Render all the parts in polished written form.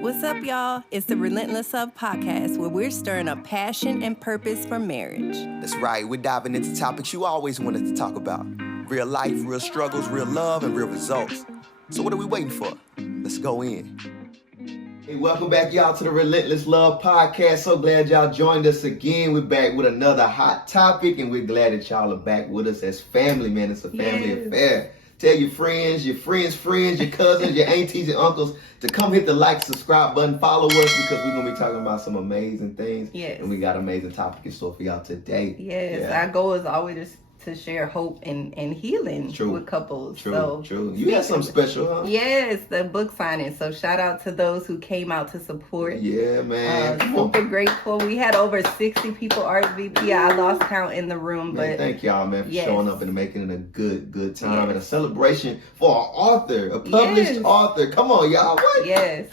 What's up, y'all? It's the Relentless podcast where we're stirring up passion and purpose for marriage. That's right. We're diving into topics you always wanted to talk about. Real life, real struggles, real love, and real results. So what are we waiting for? Let's go in. Hey, welcome back, y'all, to the Relentless Love podcast. So glad y'all joined us again. We're back with another hot topic, and we're glad that y'all are back with us as family, man. It's a family affair. Tell your friends, your cousins, your aunties, your uncles to come hit the like, subscribe button, follow us, because we're going to be talking about some amazing things. Yes. And we got amazing topics in store for y'all today. Yes. Our goal is always to share hope and healing with couples. True. You got something special, huh? Yes, the book signing. So shout out to those who came out to support. Yeah, man. Super grateful. We had over 60 people RSVP. I lost count in the room, man, but thank y'all, man, for showing up and making it a good time and a celebration for an author, a published author. Come on, y'all. What? Yes.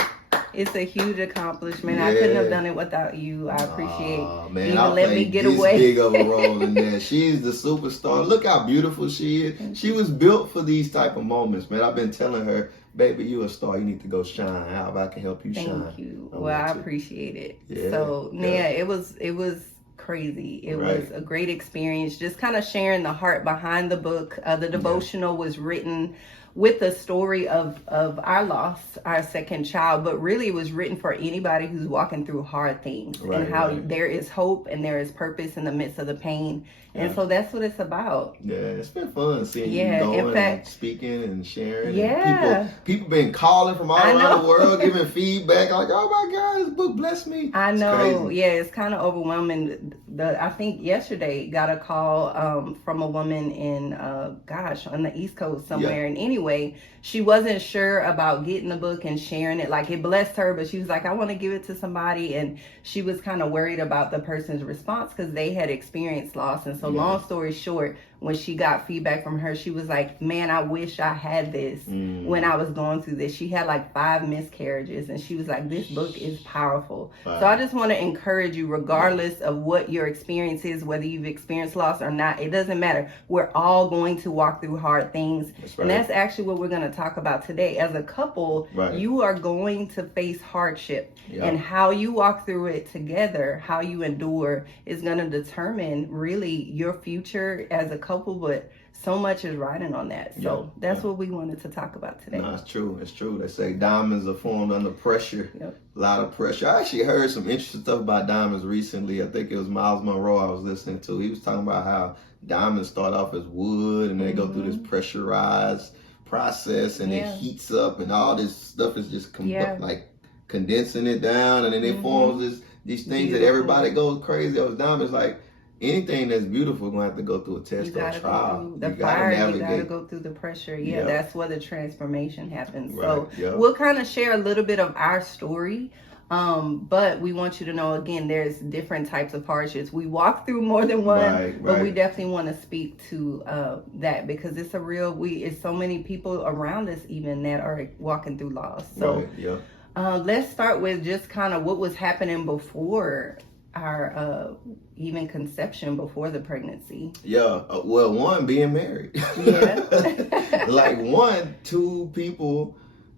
It's a huge accomplishment. I couldn't have done it without you. I appreciate you let me get away. Big of a role in that. She's the superstar. Look how beautiful she is. She was built for these type of moments, man. I've been telling her, baby, you a star. You need to go shine. How I can help you shine. Thank you. I appreciate it. Yeah, so, it was crazy. It was a great experience. Just kind of sharing the heart behind the book. The devotional was written with the story of our loss, our second child, but really it was written for anybody who's walking through hard things and how there is hope and there is purpose in the midst of the pain. And so that's what it's about. Yeah, it's been fun seeing you going and speaking and sharing. Yeah. And people been calling from all around the world, giving feedback like, oh my God, this book blessed me. I know. It's crazy. Yeah, it's kind of overwhelming. I think yesterday got a call from a woman in, on the East Coast somewhere. And anyway, she wasn't sure about getting the book and sharing it. Like, it blessed her, but she was like, I want to give it to somebody. And she was kind of worried about the person's response because they had experienced loss. And so long story short, when she got feedback from her, she was like, man, I wish I had this when I was going through this. She had like 5 miscarriages, and she was like, this book is powerful. Wow. So I just want to encourage you, regardless of what your experience is, whether you've experienced loss or not, it doesn't matter. We're all going to walk through hard things. And that's actually what we're going to talk about today. As a couple, you are going to face hardship. And how you walk through it together, how you endure, is going to determine really your future as a couple, but so much is riding on that. So that's what we wanted to talk about today. No, it's true. It's true. They say diamonds are formed under pressure. A lot of pressure. I actually heard some interesting stuff about diamonds recently. I think it was Miles Monroe I was listening to. He was talking about how diamonds start off as wood and they go through this pressurized process and it heats up and all this stuff is just like condensing it down, and then it forms these things that everybody goes crazy over. Diamonds, like anything that's beautiful, gonna have to go through a test or a trial. The fire, you gotta go through the pressure. That's where the transformation happens. So we'll kind of share a little bit of our story. But we want you to know, again, there's different types of hardships. We walk through more than one, but we definitely want to speak to that because it's it's so many people around us even that are walking through loss. So let's start with just kind of what was happening before our even conception, before the pregnancy. Well, one, being married. Like 2 people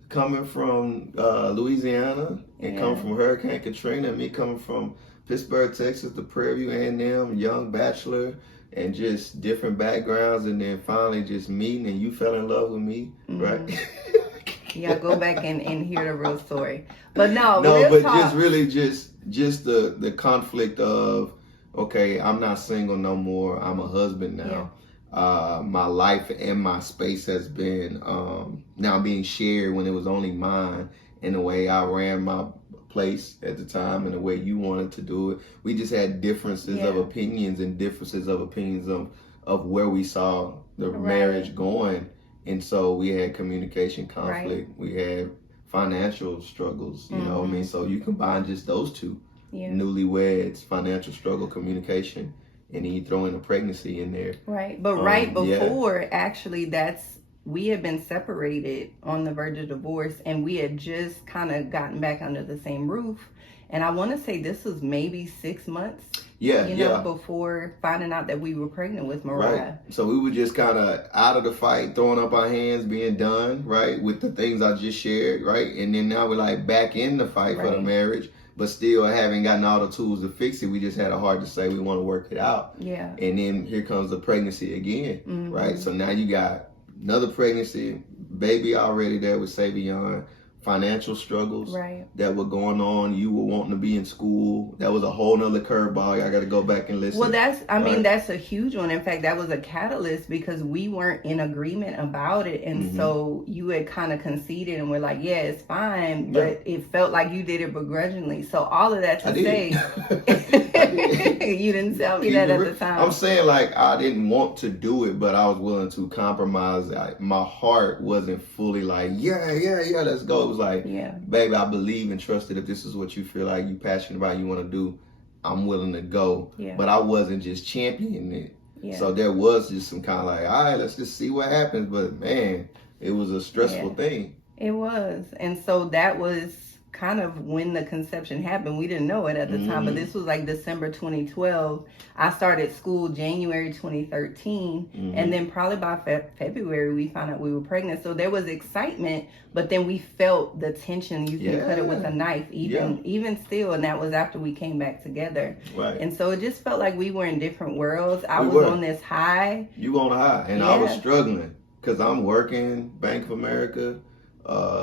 coming from Louisiana and coming from Hurricane Katrina, and me coming from Pittsburgh, Texas, the Prairie View A&M, young bachelor, and just different backgrounds, and then finally just meeting, and you fell in love with me, right? Go back and hear the real story. But just the conflict of, okay, I'm not single no more. I'm a husband now. My life and my space has been now being shared when it was only mine, in the way I ran my place at the time and the way you wanted to do it. We just had differences of opinions of where we saw the marriage going. And so we had communication conflict. We had financial struggles, you know what I mean? So you combine just those two, newlyweds, financial struggle, communication, and then you throw in a pregnancy in there. Right. But before, actually, we had been separated on the verge of divorce, and we had just kind of gotten back under the same roof. And I want to say this was maybe 6 months Yeah, you know, before finding out that we were pregnant with Mariah. Right. So we were just kind of out of the fight, throwing up our hands, being done, right, with the things I just shared, right? And then now we're like back in the fight for the marriage, but still haven't gotten all the tools to fix it. We just had a heart to say we want to work it out. Yeah. And then here comes the pregnancy again, right? So now you got another pregnancy, baby already there with Savion. Financial struggles that were going on. You were wanting to be in school. That was a whole nother curveball. I got to go back and listen. Well, I mean, that's a huge one. In fact, that was a catalyst because we weren't in agreement about it. And so you had kind of conceded and we're like, yeah, it's fine. But it felt like you did it begrudgingly. So all of that to say, you didn't tell me that at the time. I'm saying like I didn't want to do it, but I was willing to compromise. My heart wasn't fully like, yeah, let's go. It was like, baby, I believe and trust that if this is what you feel like you're passionate about, you want to do, I'm willing to go. But I wasn't just championing it. So there was just some kind of like, all right, let's just see what happens. But man, it was a stressful thing. It was. And so that was kind of when the conception happened. We didn't know it at the time, but this was like December 2012. I started school January 2013, and then probably by February we found out we were pregnant. So there was excitement, but then we felt the tension. You can cut it with a knife, even still, and that was after we came back together. Right. And so it just felt like we were in different worlds. I was on this high. You were on a high, and I was struggling because I'm working Bank of America.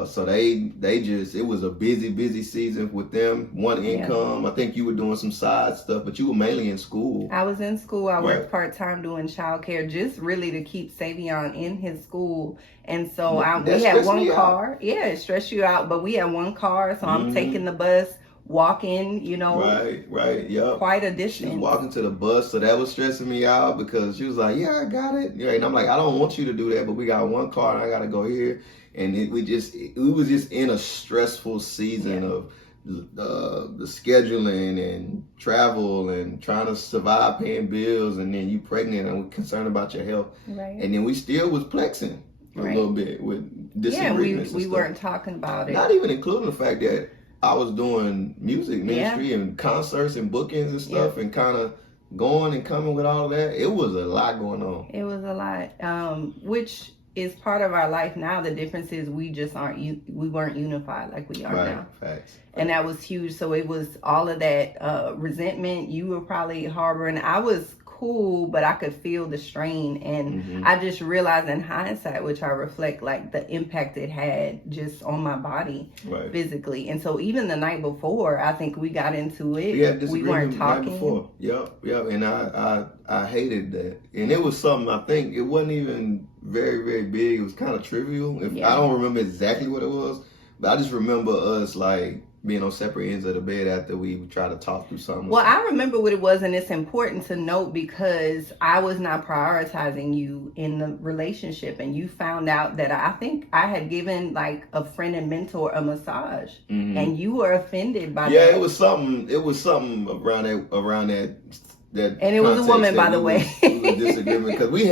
So they just, it was a busy season with them. One income. I think you were doing some side stuff, but you were mainly in school. I was in school. I worked part-time doing childcare just really to keep Savion in his school. And so we had one car. Yeah, it stressed you out, but we had one car. So I'm taking the bus, walking, you know. Right, yep. Quite a distance. She was walking to the bus, so that was stressing me out because she was like, yeah, I got it. And I'm like, I don't want you to do that, but we got one car and I got to go here. And we was just in a stressful season of the scheduling and travel and trying to survive paying bills, and then you pregnant and concerned about your health. Right. And then we still was plexing a little bit with disagreements. We weren't talking about it. Not even including the fact that I was doing music ministry and concerts and bookings and stuff and kind of going and coming with all of that. It was a lot going on. It was a lot, which is part of our life now. The difference is we just we weren't unified like we are now. Facts. And that was huge. So it was all of that resentment you were probably harboring. I was cool, but I could feel the strain. And I just realized in hindsight, which I reflect, like the impact it had just on my body physically. And so even the night before, I think we got into it. We weren't talking. Night before. Yep. And I hated that. And it was something, I think it wasn't even very big. It was kind of trivial. I don't remember exactly what it was, but I just remember us like being on separate ends of the bed after we tried to talk through something. Well, I remember what it was, and it's important to note because I was not prioritizing you in the relationship, and you found out that I think I had given like a friend and mentor a massage, and you were offended by that. Yeah, it was something around that. And it was a woman, by the way. It was disagreement because we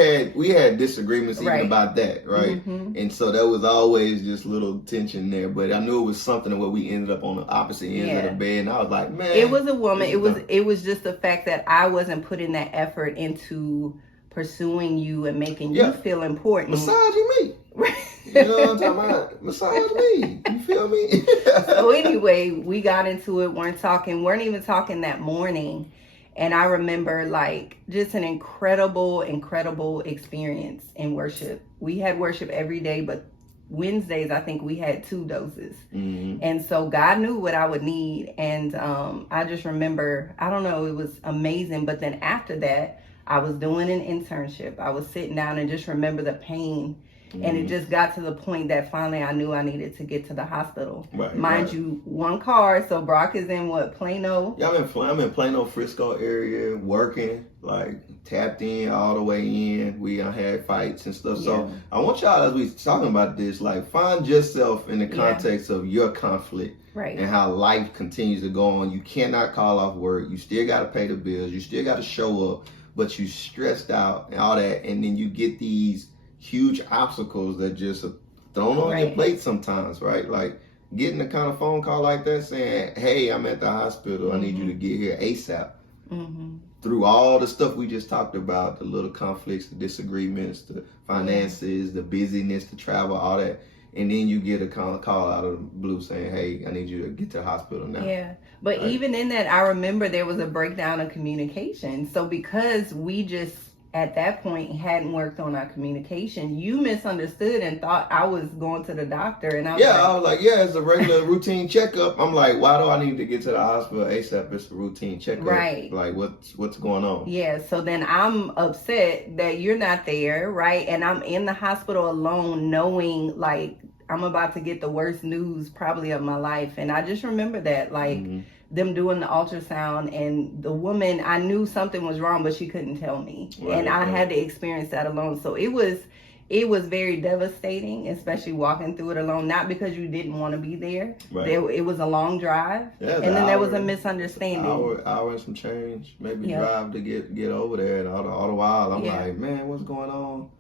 had disagreements even about that, right? And so there was always just little tension there. But I knew it was something where we ended up on the opposite ends of the bed, and I was like, man, it was a woman. It was just the fact that I wasn't putting that effort into pursuing you and making you feel important. Massaging me. You know what I'm talking about? Massage me. You feel me? So anyway, we got into it. Weren't even talking that morning. And I remember like just an incredible experience in worship. We had worship every day, but Wednesdays, I think we had 2 doses. And so God knew what I would need. And I just remember, I don't know, it was amazing. But then after that, I was doing an internship. I was sitting down and just remember the pain. And it just got to the point that finally I knew I needed to get to the hospital. Mind you, one car. So Brock is in what, Plano? Yeah, I'm in Plano, Frisco area, working, like tapped in all the way in. We had fights and stuff. So I want y'all, as we talking about this, like find yourself in the context of your conflict and how life continues to go on. You cannot call off work. You still got to pay the bills. You still got to show up, but you stressed out and all that. And then you get these huge obstacles that just are thrown on your plate sometimes, right? Like getting a kind of phone call like that saying, hey, I'm at the hospital. I need you to get here ASAP. through all the stuff we just talked about, the little conflicts, the disagreements, the finances, the busyness, the travel, all that. And then you get a call out of the blue saying, hey, I need you to get to the hospital now. Yeah. But even in that, I remember there was a breakdown of communication. So because we just, at that point, hadn't worked on our communication, you misunderstood and thought I was going to the doctor. And I was like, it's a regular routine checkup. I'm like, why do I need to get to the hospital ASAP? It's a routine checkup. Right. Like, what's going on? Yeah, so then I'm upset that you're not there, right? And I'm in the hospital alone knowing, like, I'm about to get the worst news probably of my life. And I just remember that, like, them doing the ultrasound, and the woman, I knew something was wrong, but she couldn't tell me. And I had to experience that alone. So it was very devastating, especially walking through it alone, not because you didn't want to be there. It was a long drive. And then there was a misunderstanding. Hour and some change, maybe drive to get over there. And all the while, I'm like, man, what's going on?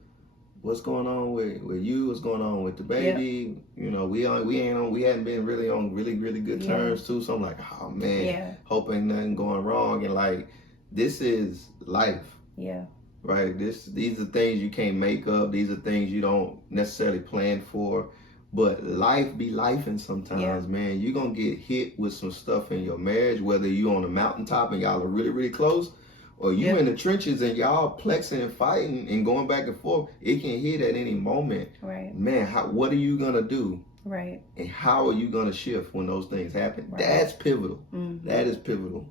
What's going on with you? What's going on with the baby? You know, we hadn't been really on really good terms too. So I'm like, oh man, hoping nothing going wrong. And like, this is life. Yeah. Right. These are things you can't make up. These are things you don't necessarily plan for. But life be lifing sometimes, man. You're gonna get hit with some stuff in your marriage, whether you on the mountaintop and y'all are really, really close, or you in the trenches and y'all plexing and fighting and going back and forth. It can hit at any moment. Right. Man, what are you gonna do? Right. And how are you gonna shift when those things happen? Right. That's pivotal. That is pivotal.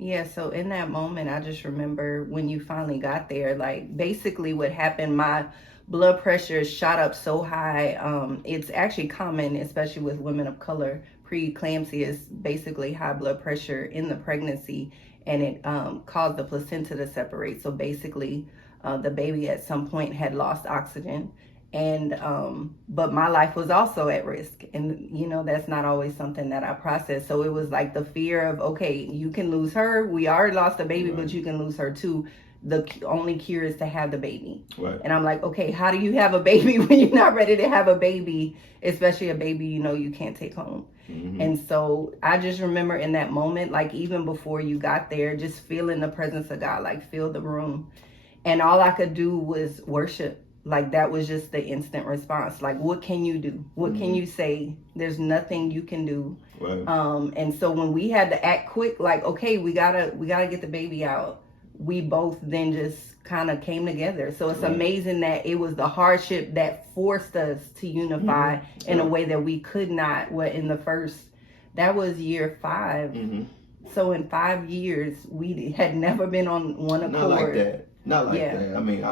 Yeah, so in that moment, I just remember when you finally got there, like basically what happened, my blood pressure shot up so high. It's actually common, especially with women of color. Preeclampsia is basically high blood pressure in the pregnancy, and it caused the placenta to separate. So basically, the baby at some point had lost oxygen. And but my life was also at risk, and you know, that's not always something that I process. So it was like the fear of, okay, you can lose her, we already lost a baby, but you can lose her too. The only cure is to have the baby. And I'm like, okay, how do you have a baby when you're not ready to have a baby, especially a baby you know you can't take home? And so I just remember in that moment, like even before you got there, just feeling the presence of God, like fill the room, and all I could do was worship. Like that was just the instant response. Like, what can you do? What can you say? There's nothing you can do. And so when we had to act quick, like, okay, we gotta get the baby out, we both then just kind of came together. So it's amazing that it was the hardship that forced us to unify in a way that we could not. That was year 5. So in 5 years, we had never been on one accord. Not like that. I mean,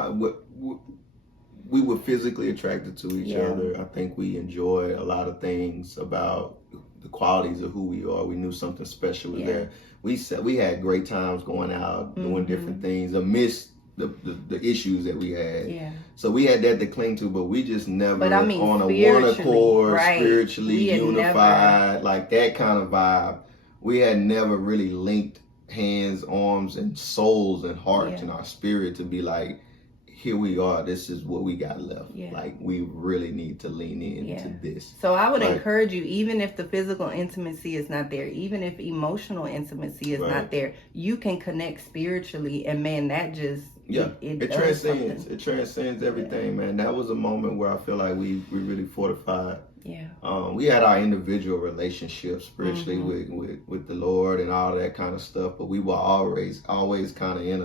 we were physically attracted to each other. I think we enjoy a lot of things about the qualities of who we are. We knew something special was there. We had great times going out, doing different things amidst the issues that we had. So we had that to cling to, but we just never on a one accord, spiritually unified, like that kind of vibe. We had never really linked hands, arms, and souls and hearts and our spirit to be like, here we are, this is what we got left. Like, we really need to lean into this. So I would encourage you, even if the physical intimacy is not there, even if emotional intimacy is not there, you can connect spiritually, and man, that just it transcends. It transcends everything, man. That was a moment where I feel like we really fortified. We had our individual relationships spiritually with the Lord and all that kind of stuff, but we were always kind of in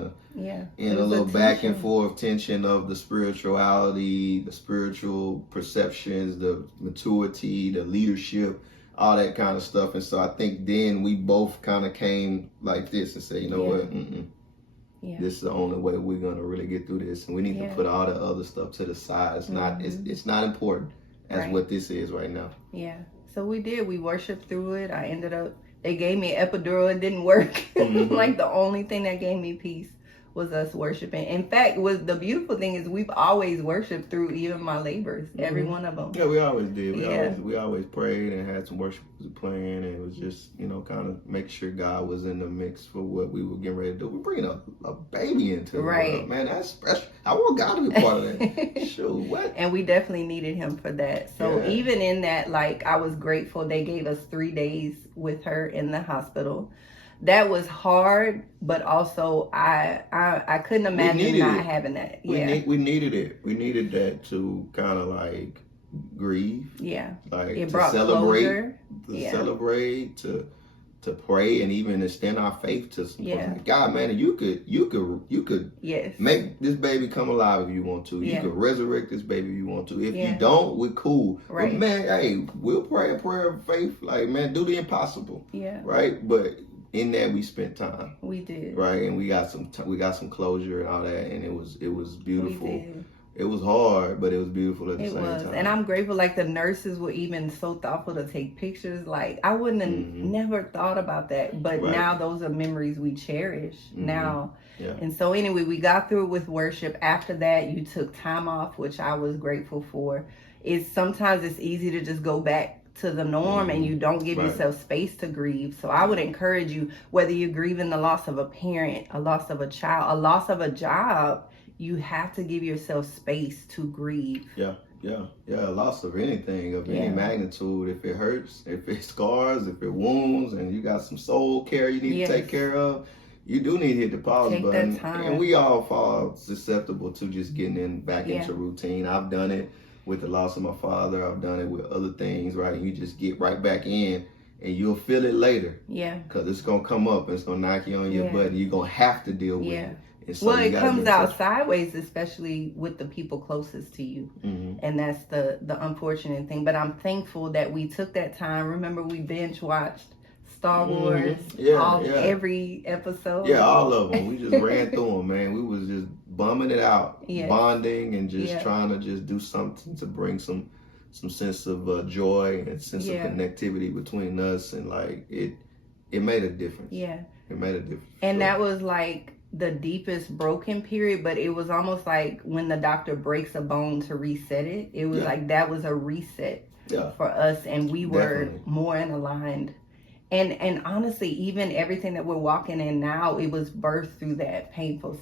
a little back and forth tension of the spirituality, the spiritual perceptions, the maturity, the leadership, all that kind of stuff. And so I think then we both kind of came like this and said, you know what, this is the only way we're gonna really get through this, and we need to put all the other stuff to the side. It's not important as what this is right now. So we worshiped through it. They gave me an epidural, it didn't work. Like the only thing that gave me peace was us worshiping. In fact, the beautiful thing is we've always worshiped through even my labors, every one of them. Yeah, we always did. We always prayed and had some worship playing, and it was just, you know, kind of make sure God was in the mix for what we were getting ready to do. We're bringing a baby into the world, man. That's special. I want God to be part of that. Sure, what? And we definitely needed him for that. So even in that, like, I was grateful they gave us 3 days with her in the hospital. that was hard, but also I couldn't imagine not having that. We needed it. We needed that to kind of like grieve. Yeah. Like it to brought celebrate, closure. celebrate, to pray, and even extend our faith to some like, God, man, you could yes. make this baby come alive if you want to. You could resurrect this baby if you want to. If you don't, we're cool. Right. But man, hey, we'll pray a prayer of faith. Like, man, do the impossible. Yeah. Right. But in that, we spent time. We did. Right, and we got some closure and all that, and it was beautiful. We did. It was hard, but it was beautiful at the same time. And I'm grateful, like, the nurses were even so thoughtful to take pictures. Like, I wouldn't have never thought about that. But now those are memories we cherish now. Yeah. And so anyway, we got through with worship. After that, you took time off, which I was grateful for. Sometimes it's easy to just go back to the norm and you don't give yourself space to grieve. So I would encourage you, whether you're grieving the loss of a parent, a loss of a child, a loss of a job, you have to give yourself space to grieve. Yeah. Loss of anything, of any magnitude. If it hurts, if it scars, if it wounds, and you got some soul care you need to take care of, you do need to hit the pause button. And we all fall susceptible to just getting back into routine. I've done it with the loss of my father. I've done it with other things, right? You just get right back in and you'll feel it later. Yeah. Because it's going to come up and it's going to knock you on your butt and you're going to have to deal with it. So well, it comes out sideways, especially with the people closest to you. And that's the unfortunate thing. But I'm thankful that we took that time. Remember, we binge watched Star Wars, every episode. Yeah, all of them. We just ran through them, man. We was just bumming it out, bonding, and just trying to just do something to bring some sense of joy and sense of connectivity between us, and like it made a difference. Yeah, it made a difference. And that was like the deepest broken period, but it was almost like when the doctor breaks a bone to reset it. It was like that was a reset for us, and we were more in aligned. And honestly, even everything that we're walking in now, it was birthed through that painful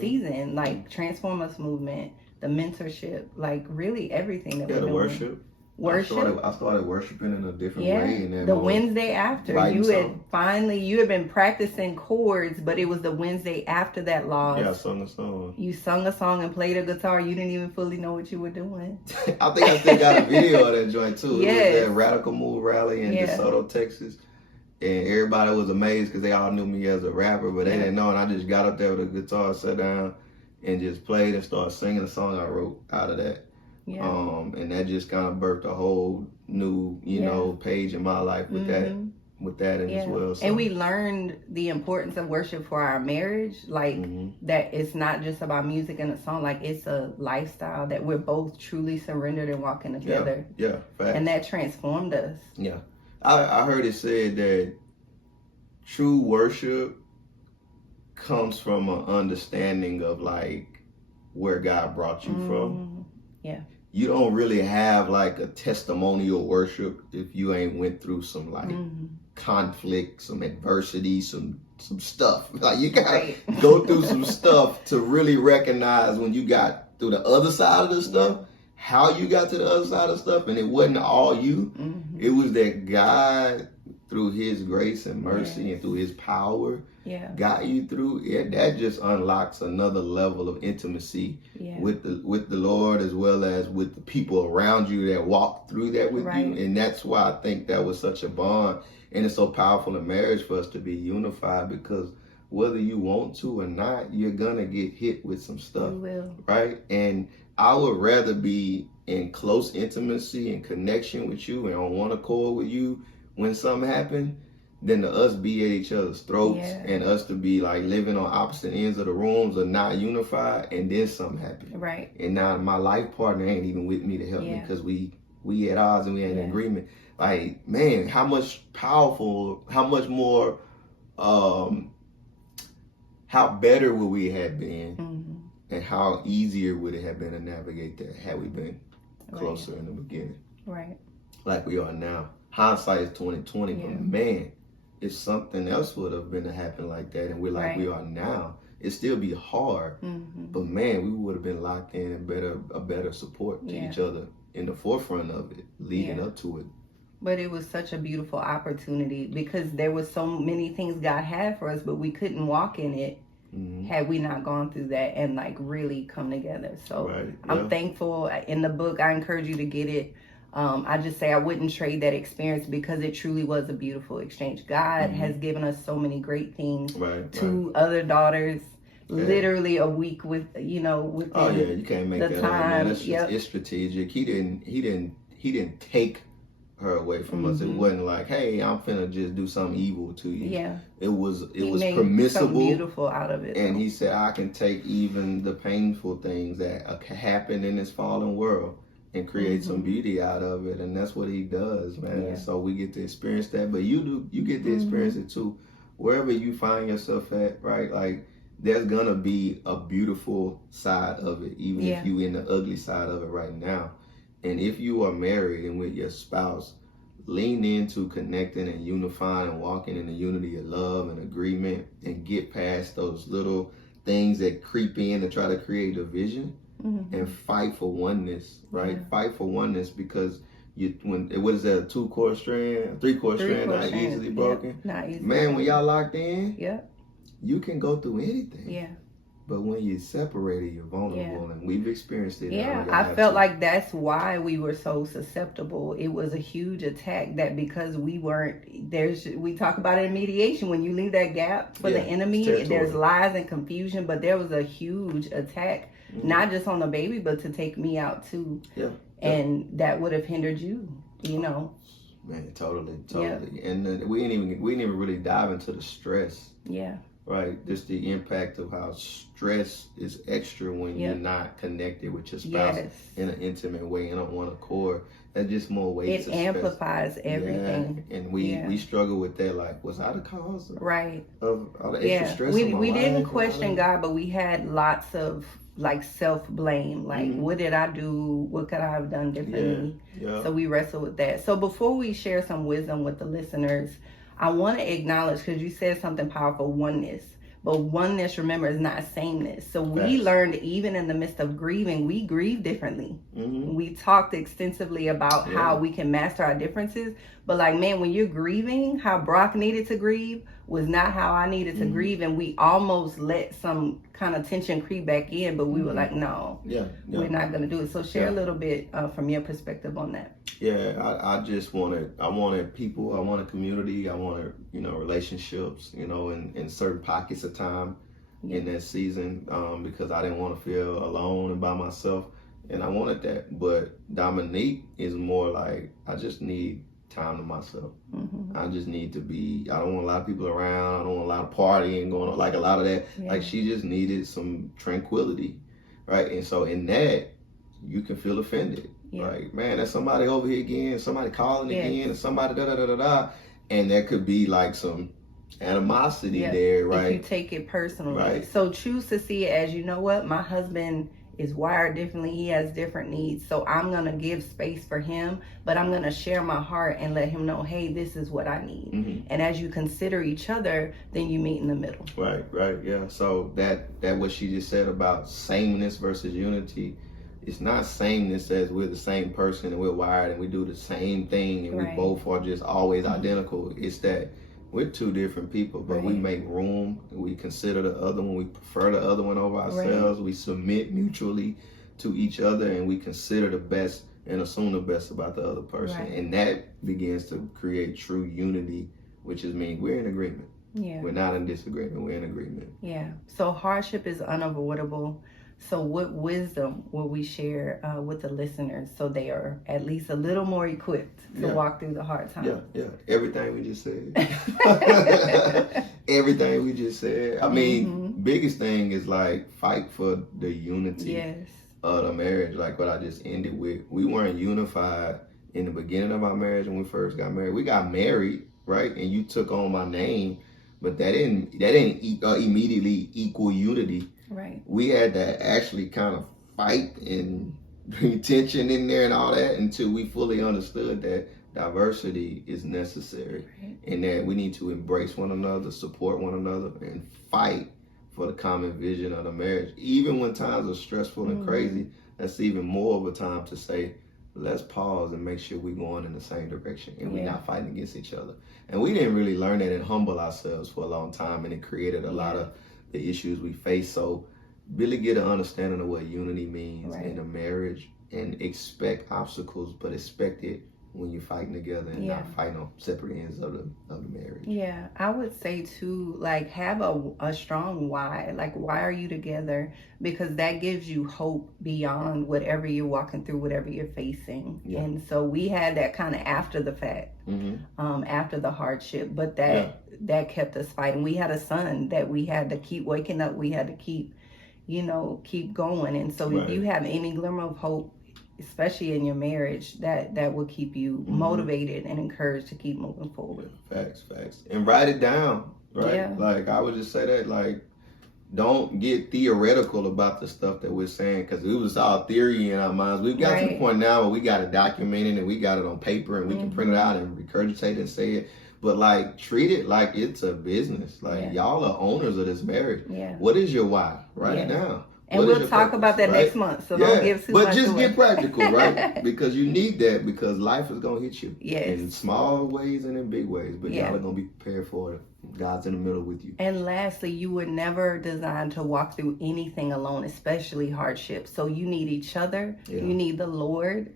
season, like Transform Us movement, the mentorship, like really everything that we're doing. Worship. I started worshiping in a different way. And the Wednesday after, you had been practicing chords, but it was the Wednesday after that loss. Yeah, I sung a song. You sung a song and played a guitar. You didn't even fully know what you were doing. I think I still got a video of that joint too. It was that Radical Move rally in DeSoto, Texas. And everybody was amazed because they all knew me as a rapper, but they didn't know. And I just got up there with a guitar, sat down, and just played and started singing a song I wrote out of that. Yeah. And that just kind of birthed a whole new, page in my life with that as well. So. And we learned the importance of worship for our marriage, like that it's not just about music and a song, like it's a lifestyle that we're both truly surrendered and walking together. Yeah, facts. And that transformed us. Yeah. I heard it said that true worship comes from an understanding of like where God brought you from. Yeah. You don't really have like a testimonial worship if you ain't went through some like conflict, some adversity, some stuff. Like you gotta go through some stuff to really recognize when you got through the other side of the stuff, how you got to the other side of stuff, and it wasn't all you. It was that God, through His grace and mercy and through His power, got you through. That just unlocks another level of intimacy with the Lord, as well as with the people around you that walk through that with you. And that's why I think that was such a bond, and it's so powerful in marriage for us to be unified, because whether you want to or not, you're gonna get hit with some stuff. You will. Right? And I would rather be in close intimacy and connection with you and on one accord with you when something happened, than to us be at each other's throats and us to be like living on opposite ends of the rooms or not unified, and then something happened. Right. And now my life partner ain't even with me to help me because we at odds and we ain't in agreement. Like, man, how much more, how better would we have been, and how easier would it have been to navigate that had we been closer in the beginning. Right. Like we are now. Hindsight is 2020, but man, if something else would have been to happen like that, and we're like we are now, it'd still be hard. But man, we would have been locked in and a better support to each other in the forefront of it, leading up to it. But it was such a beautiful opportunity because there was so many things God had for us, but we couldn't walk in it had we not gone through that and like really come together. So I'm thankful. In the book, I encourage you to get it. I just say I wouldn't trade that experience because it truly was a beautiful exchange. God has given us so many great things. Two other daughters, literally a week with, within oh yeah, you can't make the that time. Up, man. That's just, it's strategic. He didn't take her away from us. It wasn't like, hey, I'm finna just do something evil to you. Yeah. It was made permissible, beautiful out of it. And he said, I can take even the painful things that happen in this fallen world and create some beauty out of it. And that's what he does, man. And so we get to experience that, but you get to experience it too. Wherever you find yourself at, right? Like, there's gonna be a beautiful side of it, even if you in the ugly side of it right now. And if you are married and with your spouse, lean into connecting and unifying and walking in the unity of love and agreement and get past those little things that creep in to try to create division and fight for oneness, right? Fight for oneness because what is that, a 2-cord strand, 3-cord strand, not easily broken? Not easily. Man, when y'all locked in, you can go through anything. Yeah. But when you're separated, you're vulnerable, and we've experienced it. Yeah, I felt like that's why we were so susceptible. It was a huge attack that because we weren't, we talk about it in mediation, when you leave that gap for the enemy, there's lies and confusion, but there was a huge attack, not just on the baby, but to take me out too. Yeah. And that would have hindered you, Man, totally. And we didn't even really dive into the stress. Yeah. Right, just the impact of how stress is extra when you're not connected with your spouse in an intimate way and on one accord. That's just more weight. It amplifies everything. Yeah. And we struggle with that. Like, was I the cause of all the extra stress? We didn't question God, but we had lots of like self-blame. Like, what did I do? What could I have done differently? So we wrestle with that. So before we share some wisdom with the listeners, I want to acknowledge, because you said something powerful, oneness. But oneness, remember, is not sameness. So we learned, even in the midst of grieving, we grieve differently. We talked extensively about how we can master our differences. But like, man, when you're grieving, how Brock needed to grieve was not how I needed to grieve. And we almost let some kind of tension creep back in, but we were like, no, we're not going to do it. So share a little bit from your perspective on that. Yeah, I wanted people, I wanted community, I wanted, relationships, in certain pockets of time in that season, because I didn't want to feel alone and by myself, and I wanted that. But Dominique is more like, I just need time to myself. I just need to be, I don't want a lot of people around, I don't want a lot of partying going on, like a lot of that. Like, she just needed some tranquility, right? And so in that, you can feel offended. Like, man, there's somebody over here again, somebody calling again, and somebody da-da-da-da-da. And there could be like some animosity there, right? If you take it personally. So choose to see it as, you know what, my husband is wired differently. He has different needs. So I'm going to give space for him, but I'm going to share my heart and let him know, hey, this is what I need. And as you consider each other, then you meet in the middle. Right. Yeah. So that what she just said about sameness versus unity, it's not sameness as we're the same person and we're wired and we do the same thing and we both are just always identical. It's that we're two different people, but we make room. We consider the other one. We prefer the other one over ourselves. We submit mutually to each other, and we consider the best and assume the best about the other person. And that begins to create true unity, which is mean we're in agreement. We're not in disagreement. We're in agreement. So hardship is unavoidable. So what wisdom will we share with the listeners so they are at least a little more equipped to walk through the hard times? Everything we just said. Everything we just said. I mean, biggest thing is like fight for the unity of the marriage, like what I just ended with. We weren't unified in the beginning of our marriage when we first got married. We got married, right? And you took on my name, but that didn't immediately equal unity. Right. We had to actually kind of fight and bring tension in there and all that until we fully understood that diversity is necessary and that we need to embrace one another, support one another, and fight for the common vision of the marriage. Even when times are stressful and crazy, that's even more of a time to say, let's pause and make sure we're going in the same direction and we're not fighting against each other. And we didn't really learn that and humble ourselves for a long time, and it created a lot of the issues we face. So really get an understanding of what unity means in a marriage, and expect obstacles, but expect it when you're fighting together and not fighting on separate ends of the marriage. Yeah, I would say too, like, have a strong why. Like, why are you together? Because that gives you hope beyond whatever you're walking through, whatever you're facing. And so we had that kind of after the fact, after the hardship, but that kept us fighting. We had a son that we had to keep waking up. We had to keep going. And so if you have any glimmer of hope, especially in your marriage, that will keep you motivated and encouraged to keep moving forward. Facts. And write it down, right? Yeah. Like, I would just say that, like, don't get theoretical about the stuff that we're saying, because it was all theory in our minds. We've got to the point now where we got it documented and we got it on paper and we can print it out and regurgitate and say it. But, like, treat it like it's a business. Like, y'all are owners of this marriage. What is your why? Write it down. And we'll talk about that next month, so don't give too much. But just get practical, right? Because you need that, because life is going to hit you. In small ways and in big ways. But y'all are going to be prepared for it. God's in the middle with you. And lastly, you were never designed to walk through anything alone, especially hardship. So you need each other. You need the Lord.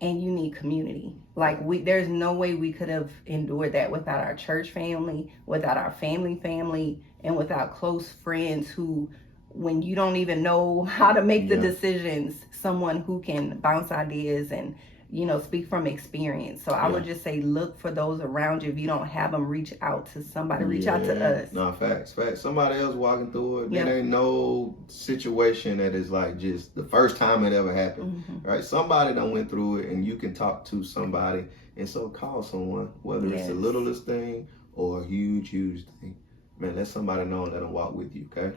And you need community. Like, there's no way we could have endured that without our church family, without our family, and without close friends who, when you don't even know how to make the decisions, someone who can bounce ideas and, speak from experience. So I would just say, look for those around you. If you don't have them, reach out to somebody. Reach out to us. No, facts. Somebody else walking through it. There ain't no situation that is like just the first time it ever happened. Right? Somebody done went through it, and you can talk to somebody. And so call someone, whether it's the littlest thing or a huge thing. Man, let somebody know and let them walk with you, okay?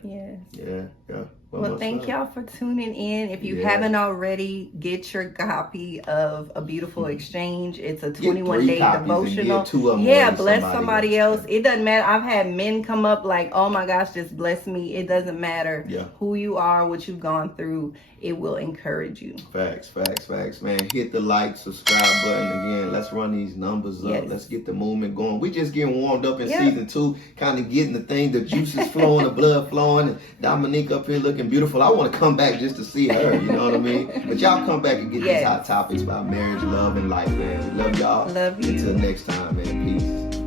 Yeah. Well, thank y'all for tuning in. If you haven't already, get your copy of A Beautiful Exchange. It's a 21-day devotional. Bless somebody else. It doesn't matter. I've had men come up like, oh my gosh, just bless me. It doesn't matter who you are, what you've gone through. It will encourage you. Facts. Man, hit the like, subscribe button again. Let's run these numbers up. Let's get the movement going. We just getting warmed up in season 2, kind of getting the thing, the juices flowing, the blood flowing, and Dominique up here looking beautiful. I want to come back just to see her, you know what I mean? But y'all come back and get these hot topics about marriage, love, and life, man. We love y'all. Love you. Until next time, man. Peace.